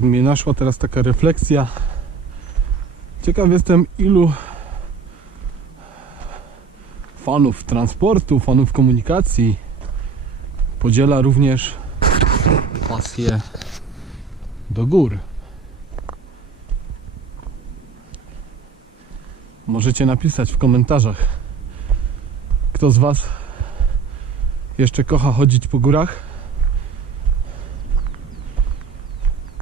tak mnie naszła teraz taka refleksja. Ciekaw jestem, ilu fanów transportu, fanów komunikacji podziela również pasję do gór. Możecie napisać w komentarzach, kto z Was jeszcze kocha chodzić po górach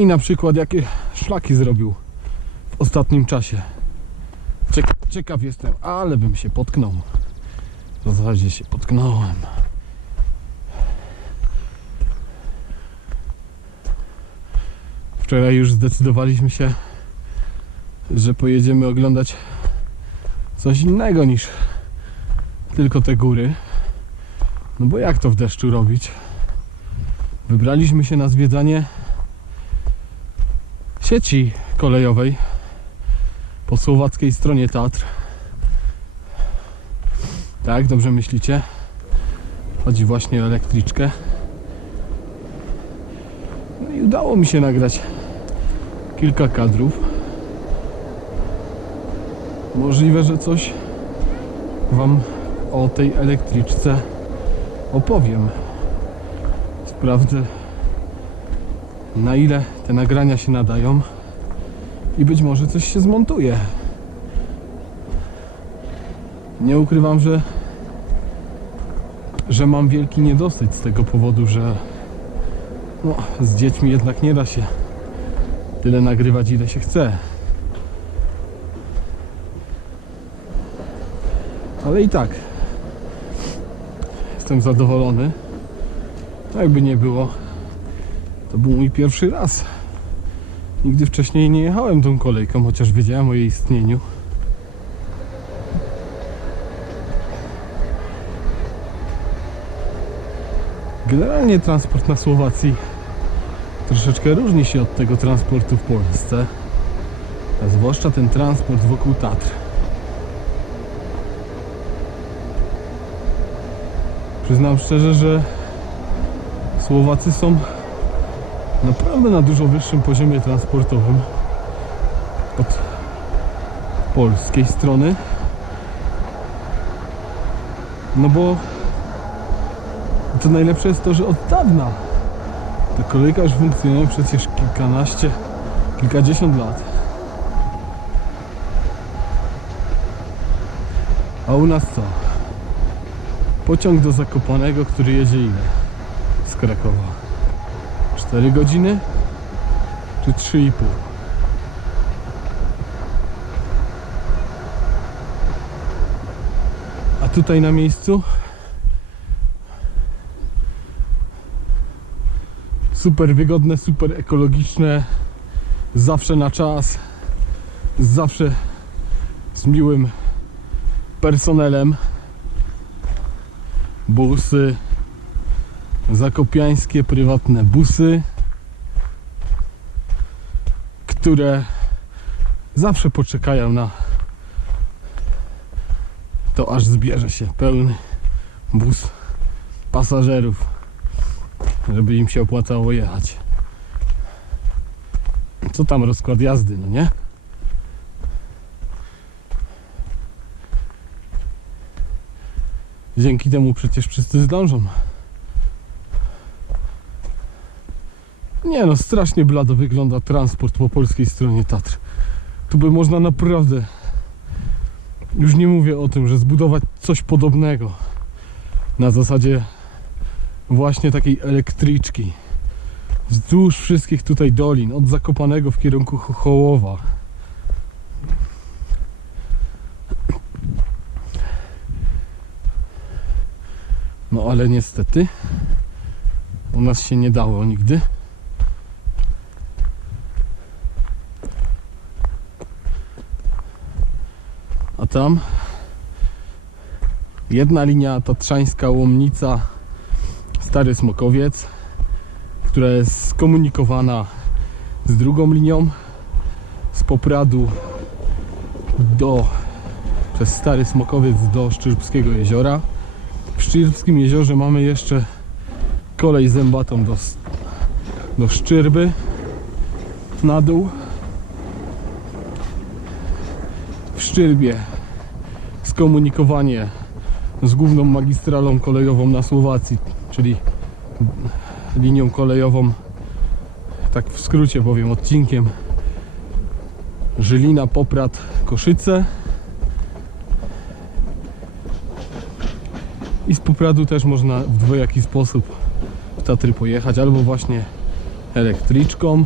i na przykład jakie szlaki zrobił w ostatnim czasie. Cieka- ciekaw jestem, ale bym się potknął. W zasadzie się potknąłem. Wczoraj już zdecydowaliśmy się, że pojedziemy oglądać coś innego niż tylko te góry. No bo jak to w deszczu robić? Wybraliśmy się na zwiedzanie sieci kolejowej po słowackiej stronie Tatr. Tak, dobrze myślicie? Chodzi właśnie o elektryczkę. No i udało mi się nagrać kilka kadrów. Możliwe, że coś Wam o tej elektryczce opowiem. Sprawdzę, na ile te nagrania się nadają i być może coś się zmontuje. Nie ukrywam, że że mam wielki niedosyt z tego powodu, że no, z dziećmi jednak nie da się tyle nagrywać, ile się chce. Ale i tak jestem zadowolony. Jakby nie było, to był mój pierwszy raz. Nigdy wcześniej nie jechałem tą kolejką, chociaż wiedziałem o jej istnieniu. Generalnie transport na Słowacji troszeczkę różni się od tego transportu w Polsce, a zwłaszcza ten transport wokół Tatr. Przyznam szczerze, że Słowacy są naprawdę na dużo wyższym poziomie transportowym od polskiej strony. No bo to najlepsze jest to, że od dawna ta kolejka już funkcjonuje przecież kilkanaście, kilkadziesiąt lat. A u nas co? Pociąg do Zakopanego, który jedzie ile? Z Krakowa. 4 godziny? Czy 3,5? A tutaj na miejscu super wygodne, super ekologiczne, zawsze na czas, zawsze z miłym personelem. Busy, zakopiańskie prywatne busy, które zawsze poczekają na to, aż zbierze się pełny bus pasażerów żeby im się opłacało jechać. Co tam rozkład jazdy, no nie? Dzięki temu przecież wszyscy zdążą. Nie no, strasznie blado wygląda transport po polskiej stronie Tatr. Tu by można naprawdę, już nie mówię o tym, że zbudować coś podobnego na zasadzie właśnie takiej elektryczki wzdłuż wszystkich tutaj dolin, od Zakopanego w kierunku Chochołowa. No ale niestety u nas się nie dało nigdy. Tam jedna linia tatrzańska łomnica Stary Smokowiec, która jest skomunikowana z drugą linią z Popradu do przez Stary Smokowiec do Szczyrbskiego Jeziora. W Szczyrbskim Jeziorze mamy jeszcze kolej zębatą do, do Szczyrby na dół. W Szczyrbie skomunikowanie z główną magistralą kolejową na Słowacji, czyli linią kolejową, tak w skrócie powiem, odcinkiem Żylina, Poprad, Koszyce. I z Popradu też można w dwojaki sposób w Tatry pojechać, albo właśnie elektryczką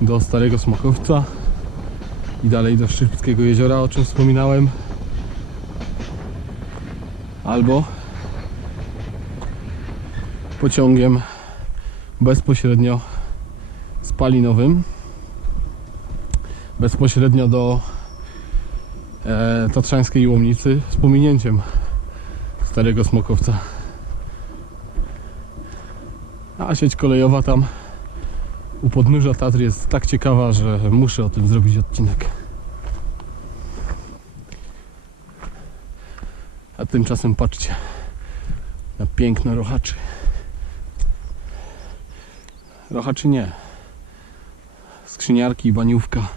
do Starego Smokowca i dalej do Szczypskiego Jeziora, o czym wspominałem, albo pociągiem bezpośrednio spalinowym bezpośrednio do e, Tatrzańskiej Łomnicy z pominięciem Starego Smokowca. A sieć kolejowa tam u podnóża Tatry jest tak ciekawa, że muszę o tym zrobić odcinek. Tymczasem patrzcie na piękno rochaczy. Rochaczy nie. Skrzyniarki baniówka.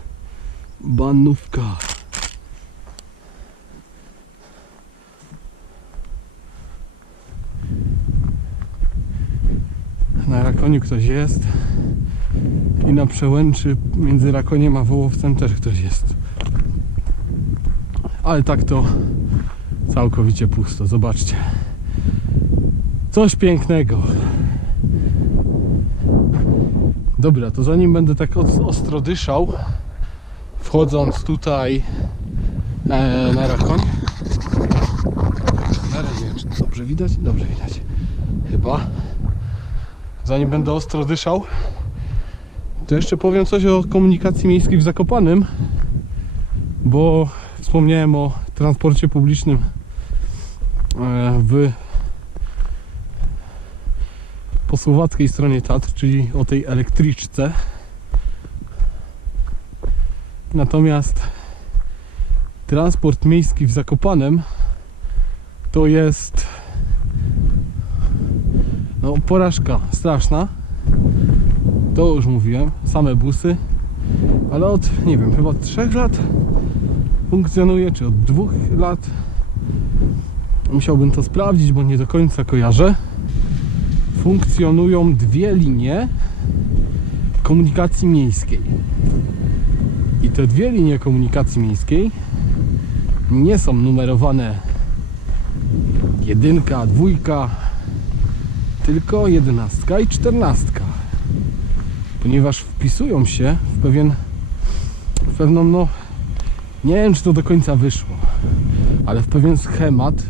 Banówka. Na Rakoniu ktoś jest. I na przełęczy między Rakoniem a Wołowcem też ktoś jest. Ale tak to całkowicie pusto. Zobaczcie. Coś pięknego. Dobra, to zanim będę tak os- ostro dyszał, wchodząc tutaj e, na Rakoń. Na razie, czy dobrze widać? Dobrze widać. Chyba. Zanim będę ostro dyszał, to jeszcze powiem coś o komunikacji miejskiej w Zakopanym, bo wspomniałem o transporcie publicznym w po słowackiej stronie Tatr, czyli o tej elektryczce. Natomiast transport miejski w Zakopanem to jest no porażka straszna. To już mówiłem, same busy, ale od nie wiem, chyba 3 lat funkcjonuje, czy od dwóch lat. Musiałbym to sprawdzić, bo nie do końca kojarzę. Funkcjonują dwie linie komunikacji miejskiej. I te dwie linie komunikacji miejskiej nie są numerowane jedynka, dwójka, tylko jedenastka i czternastka. Ponieważ wpisują się w pewien, w pewną, no, nie wiem czy to do końca wyszło, ale w pewien schemat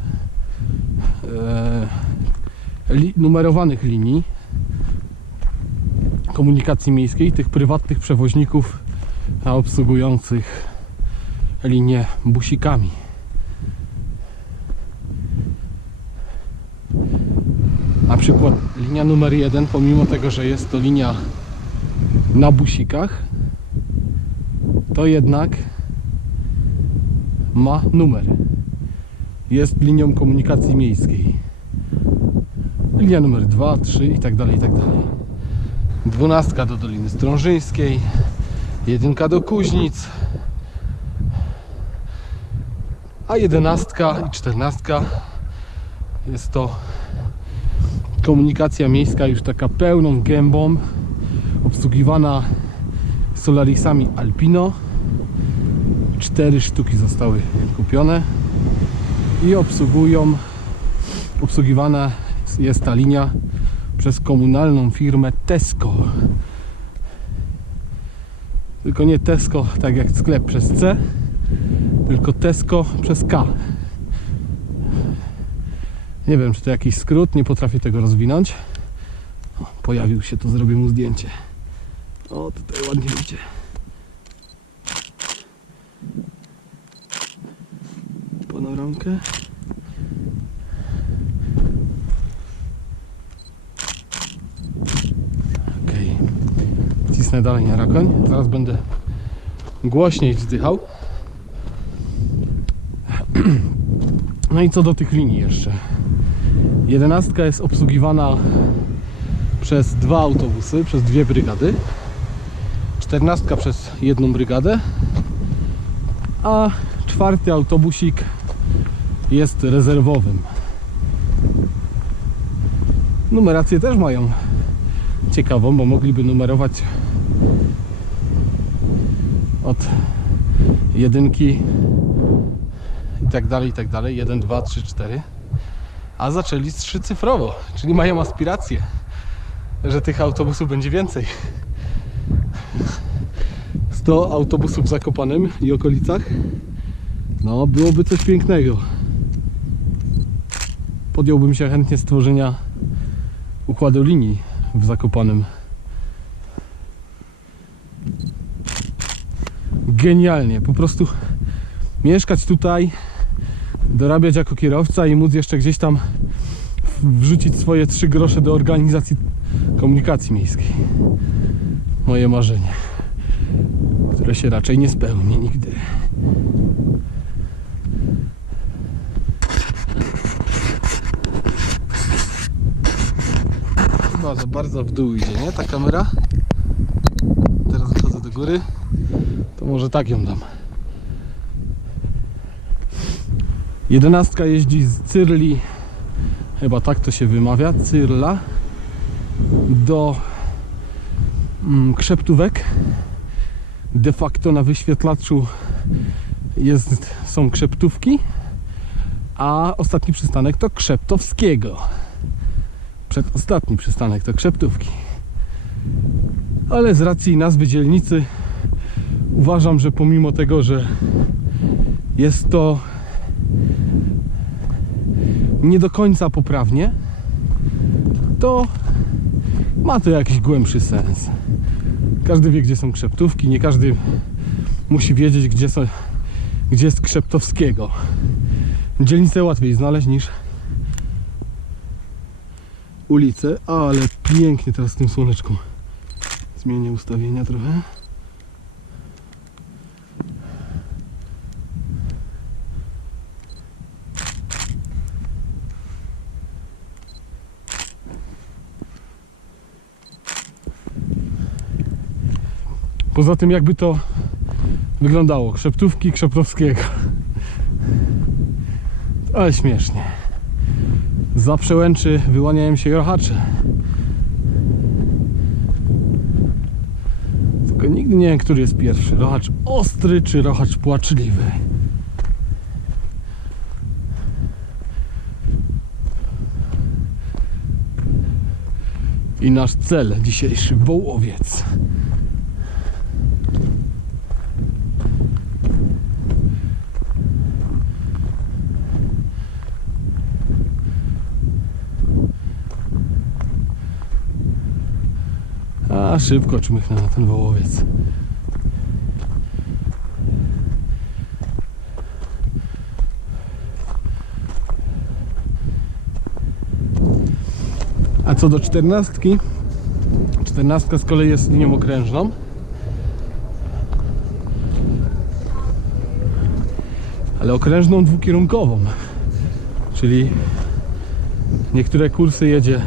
li, numerowanych linii komunikacji miejskiej, tych prywatnych przewoźników obsługujących linię busikami. Na przykład linia numer jeden, pomimo tego, że jest to linia na busikach, to jednak ma numer. Jest linią komunikacji miejskiej. Linia numer 2, 3 i tak dalej, i tak dalej. Dwunastka do Doliny Strążyńskiej, jedynka do Kuźnic, a jedenastka i czternastka jest to komunikacja miejska już taka pełną gębą, obsługiwana Solarisami Alpino. Cztery sztuki zostały kupione i obsługują, obsługiwana jest ta linia przez komunalną firmę Tesco. Tylko nie Tesco tak jak sklep przez C, tylko Tesco przez K. Nie wiem, czy to jakiś skrót, nie potrafię tego rozwinąć. O, pojawił się, to zrobię mu zdjęcie. O, tutaj ładnie idzie. Panoramkę. Dalej na rakoń. Zaraz będę głośniej wzdychał. No i co do tych linii jeszcze. Jedenastka jest obsługiwana przez dwa autobusy, przez dwie brygady. czternastka przez jedną brygadę, a czwarty autobusik jest rezerwowym. Numerację też mają ciekawą, bo mogliby numerować od jedynki i tak dalej, i tak dalej. 1, 2, 3, 4. A zaczęli z trzycyfrowo, czyli mają aspiracje, że tych autobusów będzie więcej. 100 autobusów w Zakopanem i okolicach. No, byłoby coś pięknego. Podjąłbym się chętnie stworzenia układu linii w Zakopanem. Genialnie, po prostu mieszkać tutaj, dorabiać jako kierowca i móc jeszcze gdzieś tam wrzucić swoje trzy grosze do organizacji komunikacji miejskiej. Moje marzenie, które się raczej nie spełni nigdy. Chyba za bardzo w dół idzie, nie? Ta kamera. Teraz wychodzę do góry. Może tak ją dam. Jedenastka jeździ z Cyrli, chyba tak to się wymawia, Cyrla, do mm, Krzeptówek. De facto na wyświetlaczu jest, są Krzeptówki, a ostatni przystanek to Krzeptowskiego. Przedostatni przystanek to Krzeptówki. Ale z racji nazwy dzielnicy uważam, że pomimo tego, że jest to nie do końca poprawnie, to ma to jakiś głębszy sens. Każdy wie, gdzie są krzeptówki, nie każdy musi wiedzieć, gdzie, są, gdzie jest krzeptowskiego. Dzielnicę łatwiej znaleźć niż ulicę, ale pięknie teraz w tym słoneczku. Zmienię ustawienia trochę. Poza tym jakby to wyglądało. Krzeptówki Krzeptowskiego. Ale śmiesznie. Za przełęczy wyłaniają się rochacze. Tylko nigdy nie wiem, który jest pierwszy. Rochacz ostry czy rochacz płaczliwy. I nasz cel dzisiejszy wołowiec. A szybko czmychnę na ten wołowiec. A co do czternastki, czternastka z kolei jest linią okrężną. Ale okrężną dwukierunkową. Czyli niektóre kursy jedzie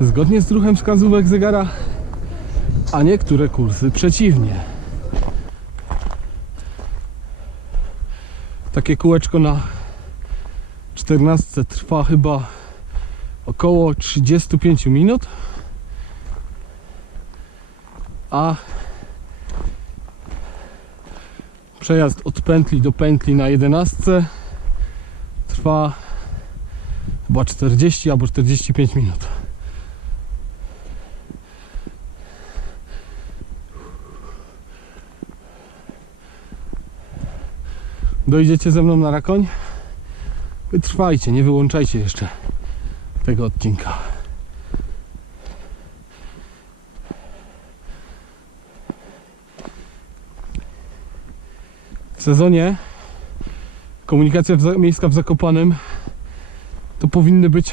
zgodnie z ruchem wskazówek zegara, a niektóre kursy przeciwnie. Takie kółeczko na 14 trwa chyba około 35 minut, a przejazd od pętli do pętli na 11 trwa chyba 40 albo 45 minut. Dojdziecie ze mną na Rakoń? Wytrwajcie, nie wyłączajcie jeszcze tego odcinka. W sezonie komunikacja miejska w Zakopanem to powinny być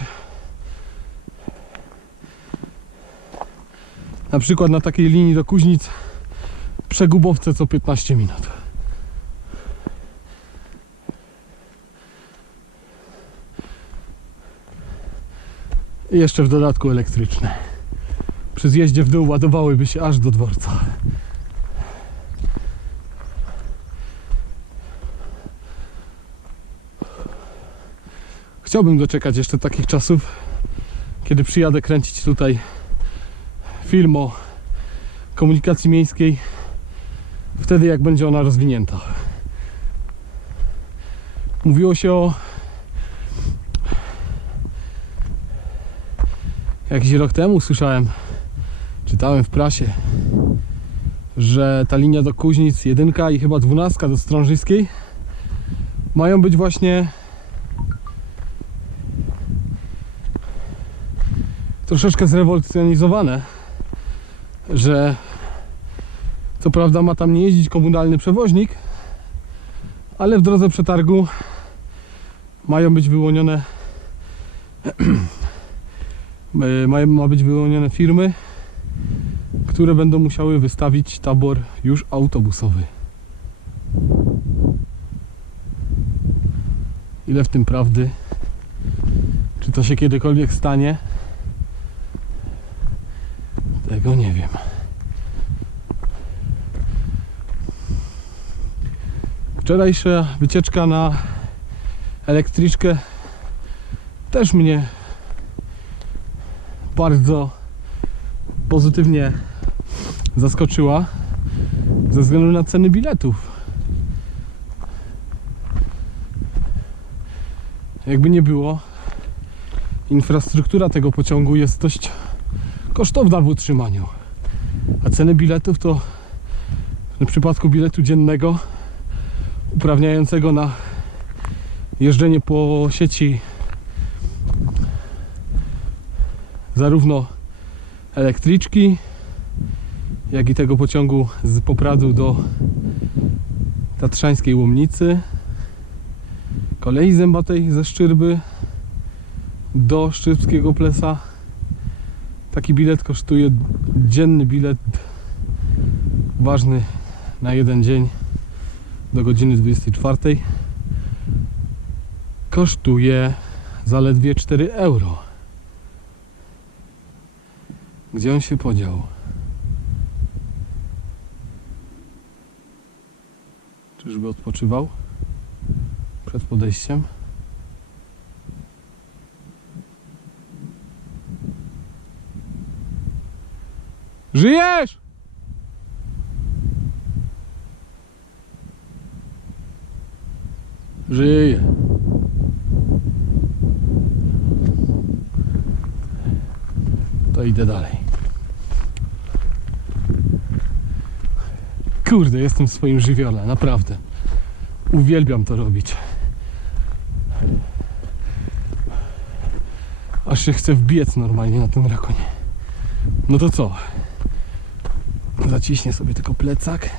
na przykład na takiej linii do Kuźnic przegubowce co 15 minut. jeszcze w dodatku elektryczne. Przy zjeździe w dół ładowałyby się aż do dworca. Chciałbym doczekać jeszcze takich czasów, kiedy przyjadę kręcić tutaj film o komunikacji miejskiej, wtedy jak będzie ona rozwinięta. Mówiło się o jakiś rok temu słyszałem, czytałem w prasie, że ta linia do Kuźnic, jedynka i chyba dwunastka do Strążyskiej mają być właśnie troszeczkę zrewolucjonizowane, że co prawda ma tam nie jeździć komunalny przewoźnik, ale w drodze przetargu mają być wyłonione e, mają, ma być wyłonione firmy, które będą musiały wystawić tabor już autobusowy. Ile w tym prawdy? Czy to się kiedykolwiek stanie? Tego nie wiem. Wczorajsza wycieczka na elektryczkę też mnie bardzo pozytywnie zaskoczyła ze względu na ceny biletów. Jakby nie było, infrastruktura tego pociągu jest dość kosztowna w utrzymaniu. A ceny biletów to w przypadku biletu dziennego uprawniającego na jeżdżenie po sieci zarówno elektryczki, jak i tego pociągu z Popradu do Tatrzańskiej Łomnicy, kolei zębatej ze Szczyrby do Szczyrskiego Plesa. Taki bilet kosztuje dzienny bilet ważny na jeden dzień do godziny 24 kosztuje zaledwie 4 euro. Gdzie on się podział? Czyżby odpoczywał przed podejściem? Żyjesz? Żyje. To idę dalej. Kurde, jestem w swoim żywiole, naprawdę. Uwielbiam to robić. Aż się chce wbiec normalnie na tym rakonie. No to co? Zaciśnie sobie tylko plecak.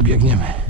I biegniemy.